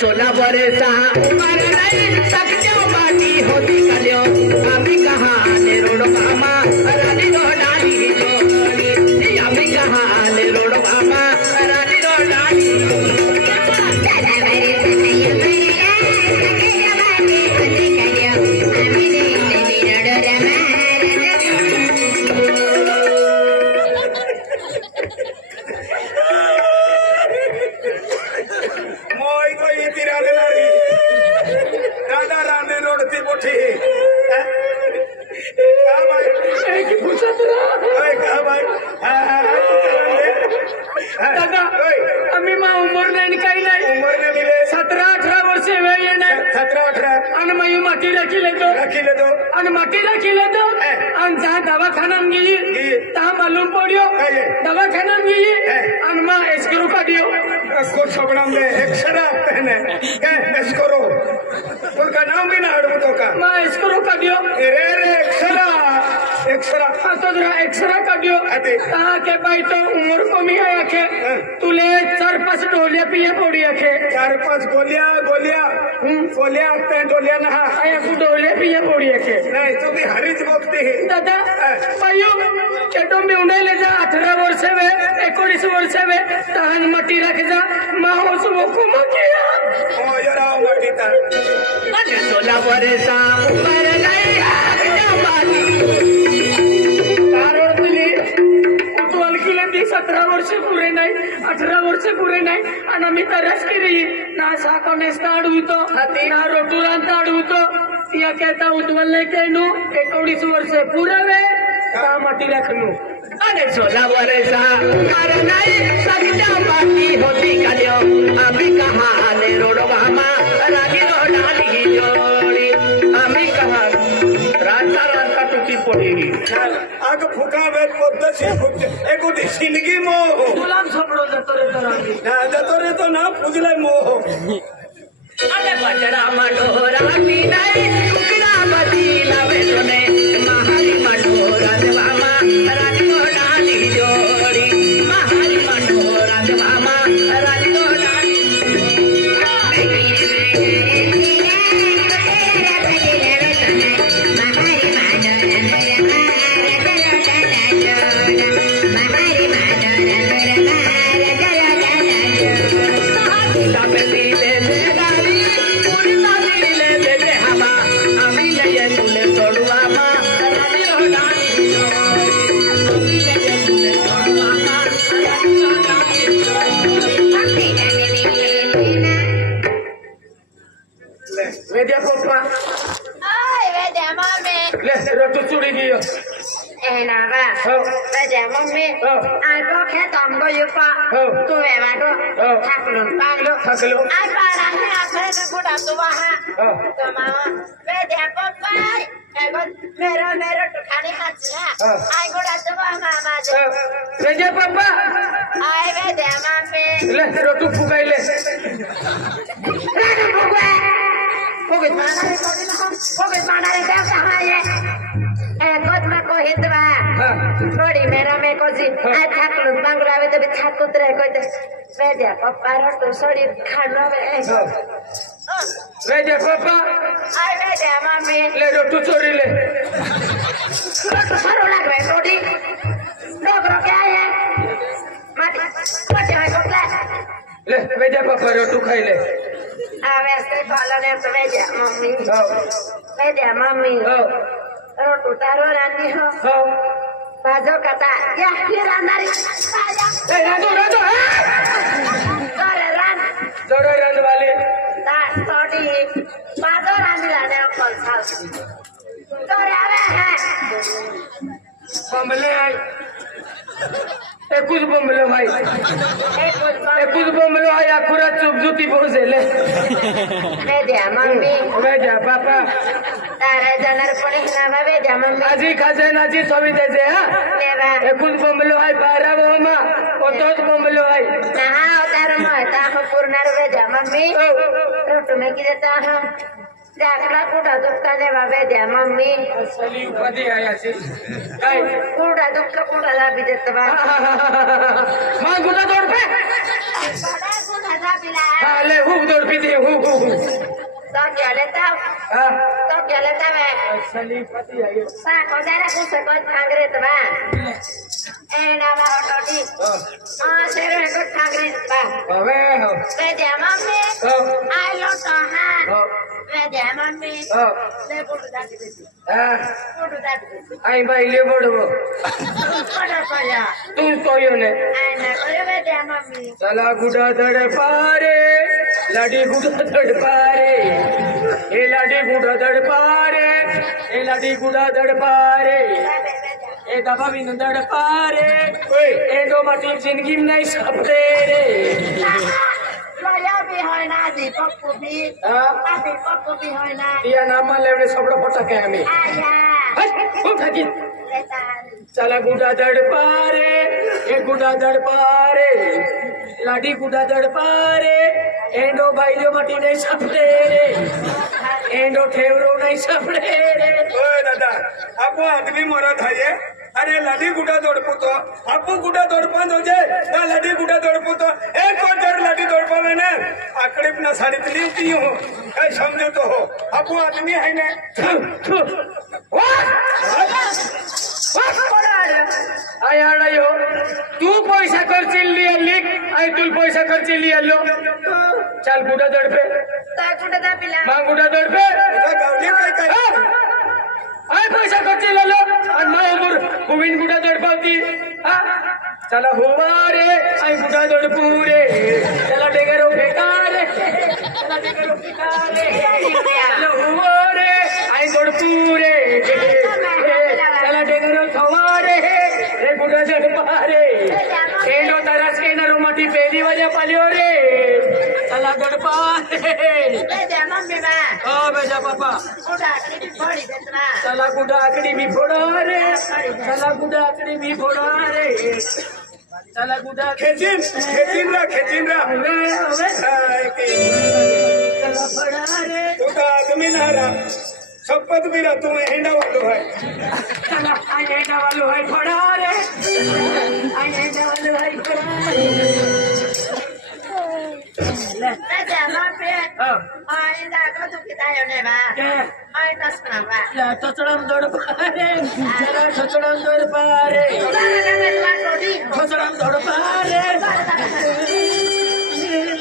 सोला बरसा उमर नहीं सकते माटी होती कलियो अभी कहाँ ले रोड मामा रानी रो डाली जोड़ी अभी कहाँ ले रोड मामा रानी रो डाली दवाखाना मालूम पड़ियो दवाखाना एस्करो का दियो एक्सरा एस्करो उनका नाम भी ना अड़ू तो का माँ एस्करो का दियो रे एक्सरा एक्सरा तो जरा एक्सरा का दियो कहाँ के भाई तो उम्र को भी आया के तुले 4-5 डोलिया पिए पड़ी आखे 4-5 गोलियां गोलियां गोलियां आते डोलिया ना आया को डोलिया पिए पड़ी आखे नहीं तो भी हरिज बोलते है दादा भाइयों चेटो में उन्हें ले जा 18 वर्ष वे 19 वर्ष वे तहन मटी रख जा माँ उस वो को मटिया ओ यारा मटी ता अरे 16 वर्ष ऊपर नहीं आगे बाली कारण तुली उतवाल किले 17 वर्ष पूरे नाही 18 वर्ष पूरे नाही आणि मी तरस केली ना साकोने स्टार्ट हुतो ना रोटुरांत आडुतो या कहता उतवाल ने कहनु 19 वर्ष पूरे वे का माटी रखनु अरे 16 वर्ष कार नाही सगळ्या बाकी होती कलियो आम्ही कहा आले रोडवामा रागी रोडाली जोडी आम्ही कहा रांता टुटी पडेली आग फुकावे पद्धतशीर फुकते एकोटी शिलगी मोह गुलाम सोपडो जातो रे तो ना पुजलाय मोह अरे बजरा मडोरा की नाही कुकड़ा बदीला बेटने महारी मडोरा देवामा रानी गोडाली जोडी महारी मडोरा देवामा रानी गोडाली Vedia papa. Ay, vedia mami. Le rotu churi giyo. Ena ba. Vedia mami. Ai ko khe tom ko yupa. Tu ve ba do. Thaklun panglo. Thaklo. Ai pa rang ha thare na kuda tu ba ha. To ma vedia papa. Ai ko mero to khane hat ha. Ai kuda tu ba mama je. Vedia papa. Ai vedia mami. Le rotu fugai le. Rana fugai. Pokoknya mana ada kah ya? Kot mak ko hitba. Bodi mera me ko ji. Ai thaklun banglawe to thakut re ko de. Vedia papa ro to sori khano be. Vedia papa. Ai vedia mami. Le rotu chori le. Rotu saro lagbe bodi. Logro ke aye. Mati. Mati hai kotla. Le vedia papa rotu khai le. Este palone to vedia mami. Vedia mami. Rotu taro rani ho. Bajo kata ya kira nari. Rado. Dore ran wale. Ta todi bajo rani lane kol sal. Dore ave hai. Bomble ai. Ekuz bomble bhai. Ekuz bomble ai akura chupjuti pahunchele. Vedia mami. Vedia papa. Tara janar pone na vedia mami. Aji khazen aji sobi dese ha. Neva. Ekuz bomble ai para bohma. Otos bomble ai. Nah, tara ma ta purnar vedia mami. Rotu me kideta ha. डाकला कुठं दुखताने बाबे द्या mummy असली उपाधी आहे अशी काय कुठं दुखलं कुठं दाबी देत बा मग कुठं दौडपे कुठं दाबीला हा ले हुक दौडपी दे हु तो गेले तर हा तो गेले तर असली उपाधी आहे साको जरा कुसकत खांगरेत बा ए नामा ऑटोटी सेरो एकट खांगरेत बा હવે वे द्या मम्मी आय लो तो हा वे द्या मम्मी હા ले कुठं दाबी देते હા कुठं दाबी देते આઈ ભાઈ લે બોડવો कुठं पाया તું કોયો ને आय ना करे वे द्या मम्मी चला गुडा दड पारे लाडी गुडा दड पारे ए लाडी गुडा दड पारे ए लाडी गुडा दड पारे ए दबा बिन दड पारे ए दो माटी जिंदगी में नहीं सपरे रे लोया भी होय ना दीपक को भी हाँ दीपक को भी होय ना दिया नाम लेवडे सबड़ो फटके हमें आया हट उठ हकी लेता चला गुडा दड पारे ए गुडा दड पारे लाडी गुडा दड पारे एंडो बाईलो माटी नहीं सपरे रे एंडो ठेवरो नहीं सपरे रे ओय दादा आपो आदमी मरत आहे अरे लाडी गुडा दौड़पुतो आपो गुडा दौड़पन हो जाए ना लाडी गुडा दौड़पुतो एक और दौड़ लाडी दौड़पा में ना आकड़े अपना साड़ी तली ती हो काय समझो तो हो आपो आदमी है ना आयो तू पैसा खर्च लिया लिख आई तुल पैसा खर्च लिया लो चल गुडा दड पे ता कुठं दाबीला मां गुडा दड पे गावली काय काय आय पैसा खर्च लो आणि मा उमर गोविंद गुडा दड पावती हा चला हुवा रे आई गुडा दड पुरे चला डेगरो फेका रे चला डेगरो फेका रे चला हुवा रे आई दड पुरे चला डेगरो थवा रे रे गुडा दड पारे एंडो तरस के नरो मटी पेली वजा पालियो रे चला दड पारे वे द्या मम्मी बा ओ बेजा पापा कुठं आकडी फोडी देत बा चला गुडा आकडी भी फोड़ा रे चला गुडा आकडी भी फोड़ा रे चला गुडा खेचीन रा हवे चला फोड़ा रे तू तो आदमी ना रहा शपथ भी रहा तू हेंडा वालो है चला आएगा वालो है फोड़ा रे आएगा वालो है फोड़ा रे वे द्या मम्मी हां आय दाखव तू किती आहे ने बा के आय तसना बा या चचड़म दौड़ पारे चला चचड़म दौड़ पारे चचड़म दौड़ पारे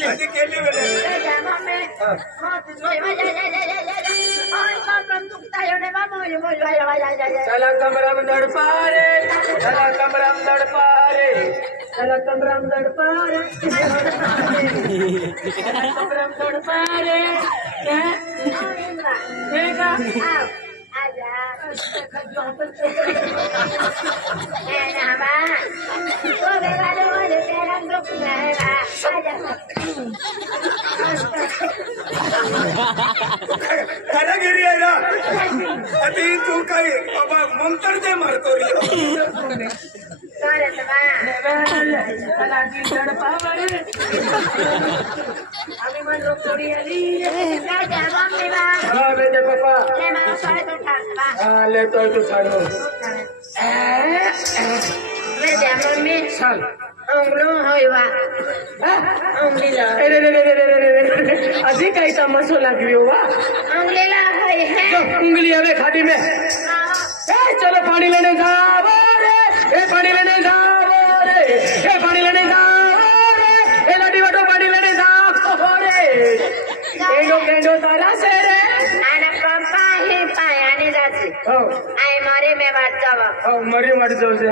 आधी केली वेळे वे द्या मम्मी मत जोय वा या आय कमरम तू किती आहे ने बा मोय मोय या चला कमरम दौड़ पारे चला कमरम दौड़ पारे चला कमरम दौड़ पारे कमरम दौड़ पारे देखा कारागिरी आहे ना आधी तू काय बाबा ममतर दे मारतो रे चला की दौड़ पारे आम्ही मन रोकडी आली हाँ बेटे पापा हाँ ले तो तू छाड़ो मम्मी चल अंगलो होयवा अंगलीला अरे रे रे रे रे रे रे अजी काही तमाशो लागली हो वा अंगलीला होय है जो उंगली हवे खाटी में ए चलो पानी लेने जाओ रे ए पानी लेने जाओ रे ए पानी लेने जाओ रे ए लाडी वाटो पानी लेने जाओ रे एंडो केंडो तारा से रे आणि पप्पा ही पायाने जाते हो आई मारे में वाट जावा हो मरी मर जाऊ से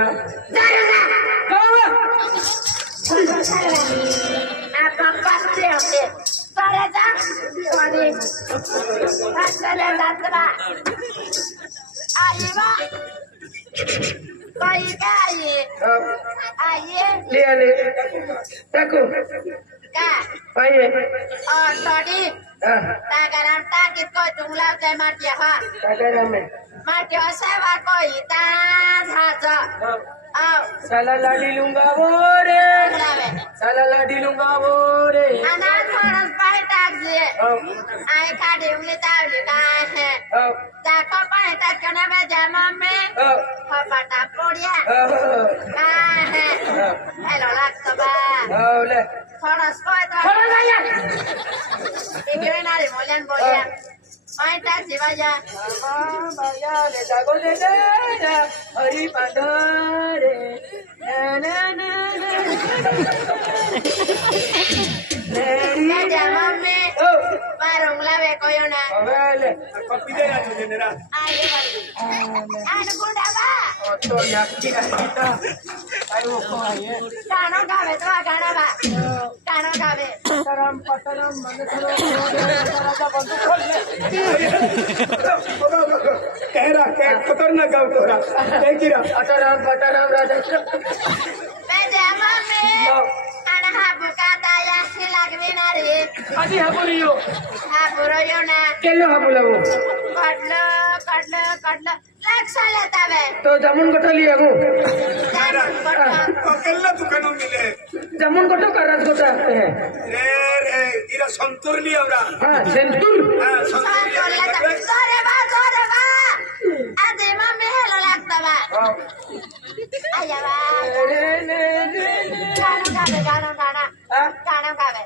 हाँ पप्पा से होते सारे जा आणि चले जात बा आई बा कोई काय आई लिया ले रखो का पाइए और तोडी हाँ तागारता कितको जुंगला ते मारते हा काय में मारते सेवा कोई ता झाजा आओ साला लाडी लूंगा वो रे बोलावे साला लाडी लूंगा वो रे अनाथ माणूस पाय टाकले हो आई खाडी उंगली तावली काय है हो जाको पाय टाकना बे जामा में हो फपाटा पोडिया हो काय है हेलो लागतो बा हो ले थोडा स्कोय तो थोडा जाया इकडे नारे मोल्यान बोलिया पाय टाक जीवाजा बाया ले जागो ले जा हरी पांडरे ना ना ना बे जामा में हो पारुंग लावे कोयो ना ले पप्पी दे ना तुझे मेरा आगे बढ़ आन गुंडा बा तो याकी kita ayo ko aye गाणं गावे तो गाणं बा गाणं गावे पतरम पतरम मन करो राजा बंदूक खोल ले कह रहा कह खतरनाक गाँव तोरा कह गिरा पतरम पतरम राजा बेजा mummy ana habukata ya silagwi nari आजी हा बोलियो haburo yona केलो हा बोलावो kadlo laksale tabe तो जामुन कठो लिया गो कल्ला दुकान मिले जामुन कठो का राज गोटा आते हैं रे रे इरा संतूर लिया उरा हाँ सेंतुर हाँ संतूर लिया sore ba ade mami hello lagta ba aya ba ने ने gano gabe हाँ gano gabe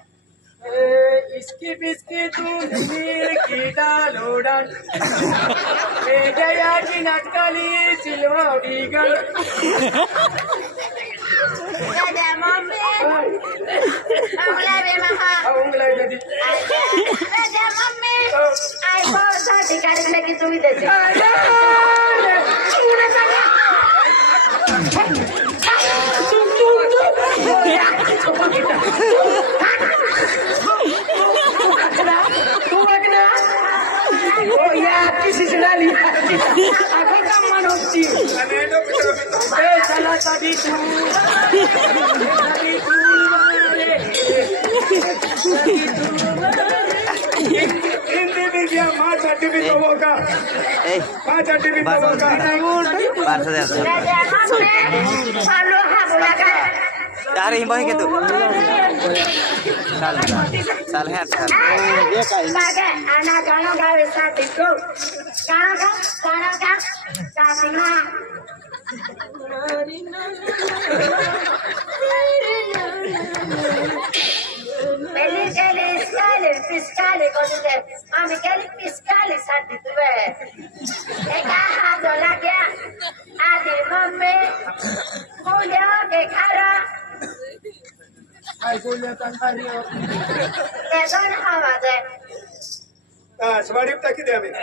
इसकी बिस्की तू नीर की डालो डाल ए जया की नाटकाली सिल्वा बीगल beja mami amla be maha उंगला जदी beja mami ai bo sadi kari lagi suwi desi Oh ya, किसी से ना लिया aku kan manusia अने तो पितर पितर salah tadi tu हिंदी भी क्या माँ चाटी भी तो होगा माँ चाटी भी तो होगा beja mami selalu habulakan Dari himbau gitu. Salah. Sebagai anak kalau gawe satiku, kalau kasihna. Kali fiskali kau tu, kami kali fiskali satiku be. Eka hado lagi, adi mami, mulia ke kara. Ay boleh tanpa dia Beson hawa de. हाँ सवारी तक दे हमें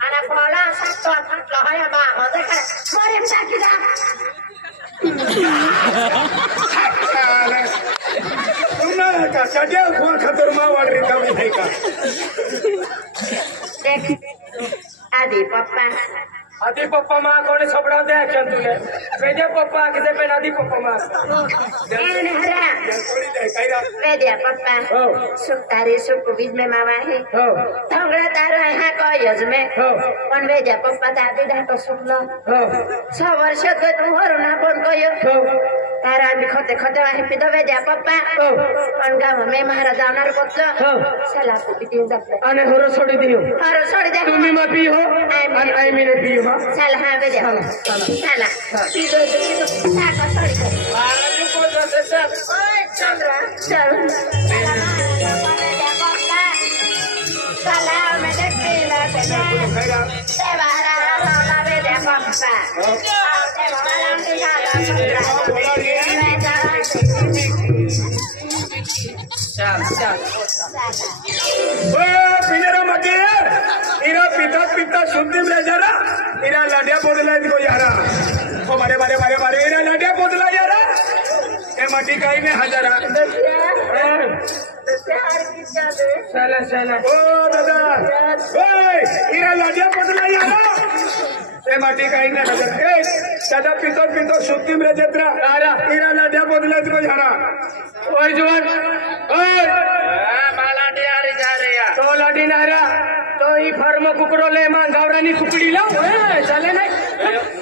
Anak bola satu anak lohai ama, ada kan? Mari bisa kita. तुम ना का चाटिया खुआ खतर माँ वाल रही था मैं नहीं का Dek, adi papa. आदि पप्पा माँ कौन छपड़ा दे क्या तूने मेरे पप्पा किसे पे आदि पप्पा माँ Ini hara. थोड़ी दे कहीं Media papa. हो Sukari suku bis me mama he. हो Thongla taro ha ko yozme. हो Kon media papa tadi dah to suklo. हो 6 વર્ષ તો તું હરો ના પણ કયો. हो તારા આમી ખોતે ખોતે વાહી પીધો વેજા પપ્પા. हो પણ ગામ મે મહારાજ આવનાર પત્ર. हो સલા કો પીતી જાતે. आने होरो छोड़ दियो હરો છોડી દે. तुम्ही मा पी हो आई मीने पी हो Salah ha veja. Salah. Pído. Saca sorry. आने को जैसे सब Oi, Chandra. Salah me de pila veja. Te vara la veja papa. Te vara Piñera मटी इरा पिता पिता शुद्धि में जरा इरा लाडिया बोदला इनको यारा ओ मारे मारे मारे मारे इरा लाडिया बोदला यारा ए मटी काई में हजारा साला साला ओ दादा ओए इरा लाडिया बोदला यारा ए मटी काई में हजारा ए दादा पिता पिता शुद्धि में जत्रा आरा इरा लाडिया बोदला इनको यारा ओए जवान ओए Malah dia hari hari ya. तो लाडी नारा तो ही फार्म कुकड़ो ले मां गावरानी कुकड़ी लाओ चले नहीं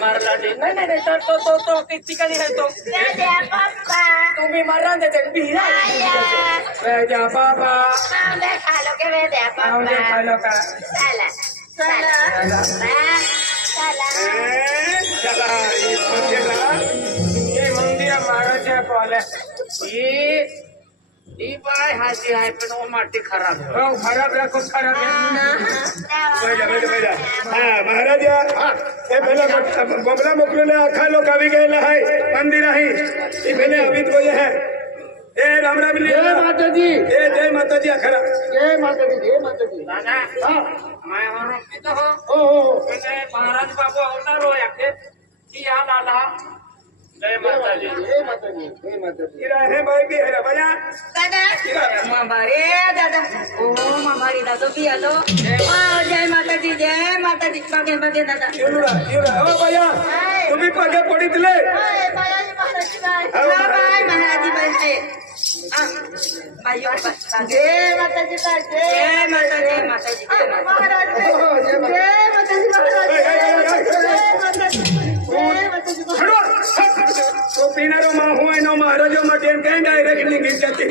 मारला नाही नाही नाही तर तो ते ठिकाणी आहे तो वेद्या पप्पा तुम्ही मारा त्याच्या बिरा वेद्या बाबा पाहुणे खालो के वेद्या पाहुणे पप्पा खालो का चला चला चला चला इस मंदिराला हे मंदिर महाराजा पाले ही बाय हाती आहे पण ओ माटी खराब हो खराब आहे खूप खराब आहे बैठा हा महाराजा हे पहिला बमला मोकलेले अख्खा लोक आवी गेलेला आहे मंदिर आहे हे पहिले अभित बोले है ए राम राम जय माताजी ए जय माताजी अखरा जय माताजी दादा मैं रोकी तो हो मैंने महाराज बाबू अवतार हो याके की याद आला जय माताजी इरा है भाई भी है भैया दादा मामारे दादा ओ मामारी दादा भी आलो जय माताजी मागे मागे दादा इरा ओ भैया तुम्ही पगे पडितले बाय महाराजी बाय जय माताजी जय माताजी तो पीनारो माहू है नो महाराजो मटेन कहीं डायरेक्ट निघिल जाते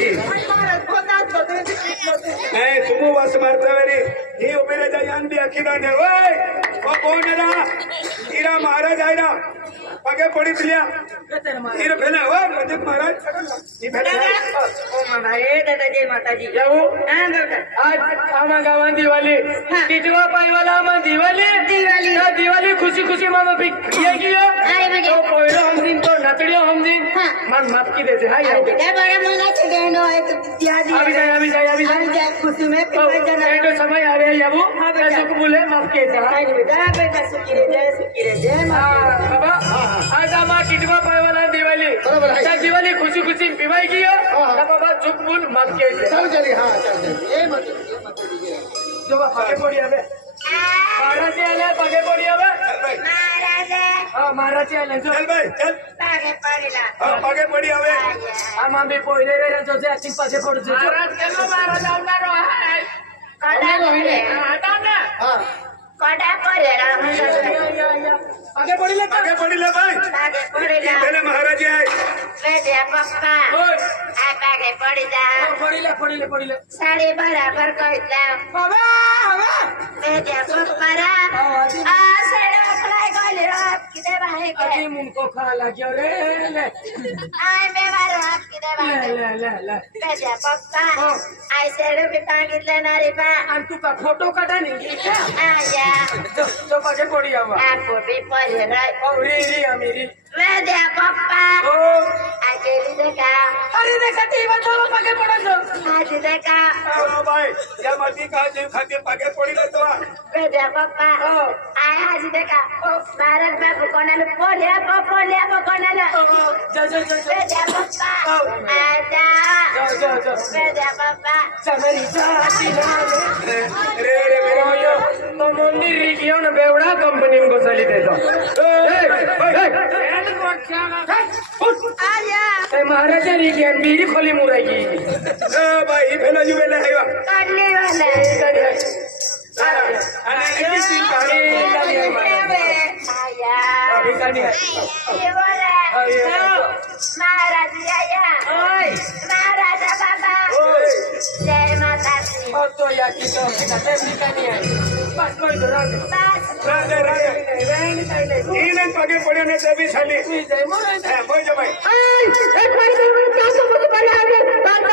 है तुम बस मारता वेरी ही उबेरे जायान भी अखिदा ने ओए ओ कोण रा इरा महाराज आयरा पगे पडितल्या इरा भेला ओ म्हणजे महाराज ही भेला ओ मामारे दादा जय माताजी जाऊ हां दादा आज आम्हा गावात दिवाळी कितवा पायवाला आम्हा दिवाळी दिवाळी खुशी खुशी मामा ये किया अरे म्हणजे तो पहिलो हम दिन तो नतड़ियो हम दिन मन माफ की देते हाय आओ काय बरं मला ते देणो आहे तो याद अभी जाए खुशी में तो समय आ रहा है याबू ऐसे को बोले माफ के जा बेटा सुखी रे जय बाबा आज आम्हा कितवा पायवाला दिवाळी त्या दिवाळी खुशी खुशी पिवाई किया बाबा चुप बोल माफ के जो पागे पड़ी आवे महाराज आले पागे पड़ी आवे महाराज हाँ महाराज आले जो चल भाई चल पागे पडला पगे पडी आवे आम्हा बी पहिले वेळा जो जे अति पाचे पडतो महाराज केलो महाराज आवनारो आहे आता ना कोडा पडला पागे पडीले पगे पडिले भाई पागे ही पडला भेले महाराज आहे वेद्या पप्पा आ पागे पडला पडीले साडी बराबर कहितला बाबा वेद्या पप्पा रा आ साडी अखलाय गले किदे बाहे के अभी मुनको खा लाग्यो रे ले आय बेवार हात किदे बाहे ले वेद्या पप्पा आय साडी भी सांगितलं ना रे बा आणि तू का फोटो काढा नाही आया तो पागे पडी आवा आपो भी पडला री अमेरी वेद्या पप्पा ओ आकेली देखा अरे देखा ती बंदो पागे पडतो आज देखा ओ भाई या माती का जीव खाते पगे पडिले तो वेद्या पप्पा आय आज देखा महाराज बाबू कोणाला पोल्या कोणाला जा वेद्या पप्पा आजा जा वेद्या पप्पा चमेरी जाती रे यो तो मंदिर रिगियो ना बेवडा कंपनी को चली देतो आया ते महाराजा रिगिया बीरी खोली मुराई भाई भेला जुवेला है काढली वाला आणि किती सीन काढली आया ठिकाणी ये बोला महाराज आया महाराजा बाबा जय माता दी तो या की तो ठिकाणी आहे बस कोई धरण बस राजा इने पगे पडे ने देवी साली जय मोराई है मोय जा भाई एक बार मैं क्या समझ पड़े आगे बात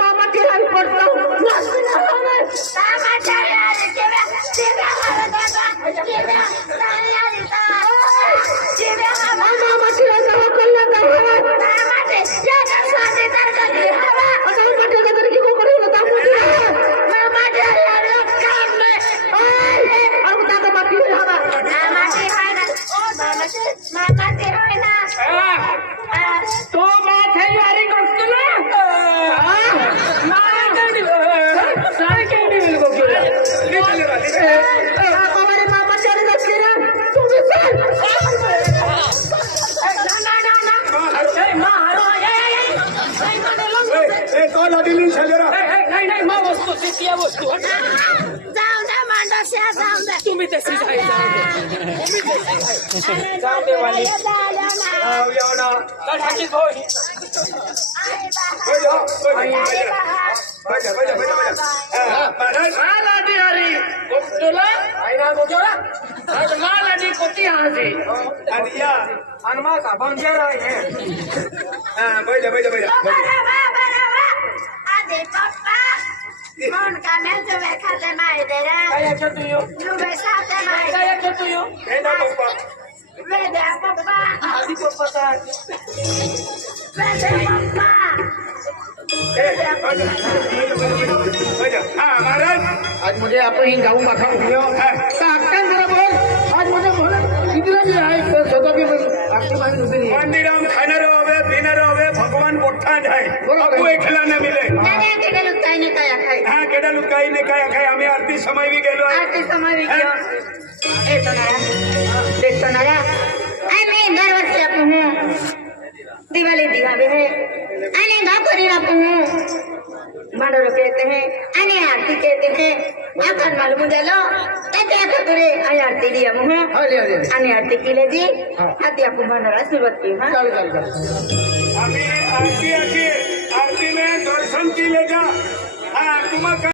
मामा के हाल पड़ता हूं मामा चले आले जेबे हमारा दादा जेबे नहीं आली जेबे मामा के हाल कल्ला का मामा के या साथे कर हवा और मटे कर की को करे ना मामा के यार काम में ओए और दादा माटी हवा मामा के है ना मामा के है ना तो बात है यारी दोस्तों हमारे मामा चले जाते ना तुम भी चल ए तो लाडीली छलेरा नाही माँ वस्तू वस्तू जाओ ना भांडा शेअर जाऊन दे तुम्ही तशीच आहे जाऊ दे वाली एवढा टाकीत भाऊ महाराज लाडी हरी तुला आईना गोजोला लाडी कोती हाजी आणि या अनमा का बंजर आहे बैठा आधी पप्पा कोण का मैं तुम्हें खाते मार दे रहा काय करतो यो तुम्हें साथे मार काय करतो यो हे ना पप्पा वेदे पप्पा आधी पप्पा वेदे पप्पा महाराज आज मुझे आप ही गाँव माखा उठियो काकन जरा बोल आज मुझे बोल इतना भी आहे स्वतः भी आपकी माहिती नव्हती मंदिराम खाना रहोगे पीना रहोगे भगवान मोठा जाए आपको एक खिलाना मिले नाने के गलो काय ने काय खाय हाँ केडा लुकाई ने काय खाय आम्ही आरती समय भी गेलो आहे आरती समय भी गयो ए सोनारा देख सोनारा आने दरवर्षी आपण दिवाली दिवावे है आने गापरी आपण मांडोर कहते हैं आने आरती कहते हैं आकर मालूम देलो ते खतरे आई आरती दिया मुह आने आरती केले जी हाती आपण मांडोरा सुरुवात की हां आम्ही आरती में दर्शन केले जा हाँ तुम्हाला